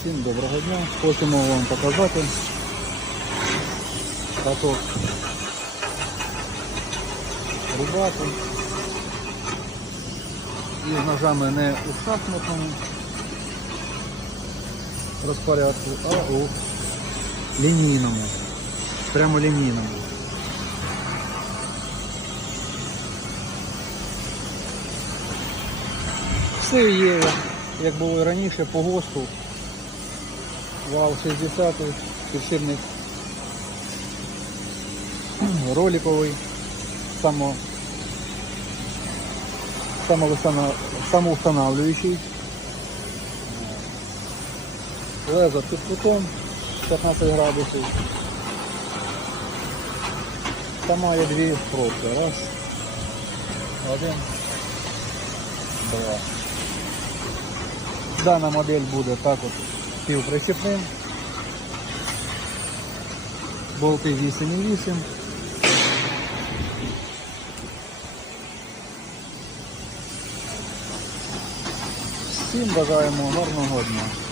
Всім доброго дня. Хочемо вам показати каток рубати. І з ножами не у шахматному розпорядку, а у лінійному, прямо лінійному. Все є, як- було і раніше, по ГОСТу. Вал 60 підшипник роликовий, само, самоустанавливающий. Лезо під кутом 15 градусів. Там має дві пробки. Раз, один, два. Дана модель буде також співпричепним. Болти 8,8. Всім бажаємо гарного дня.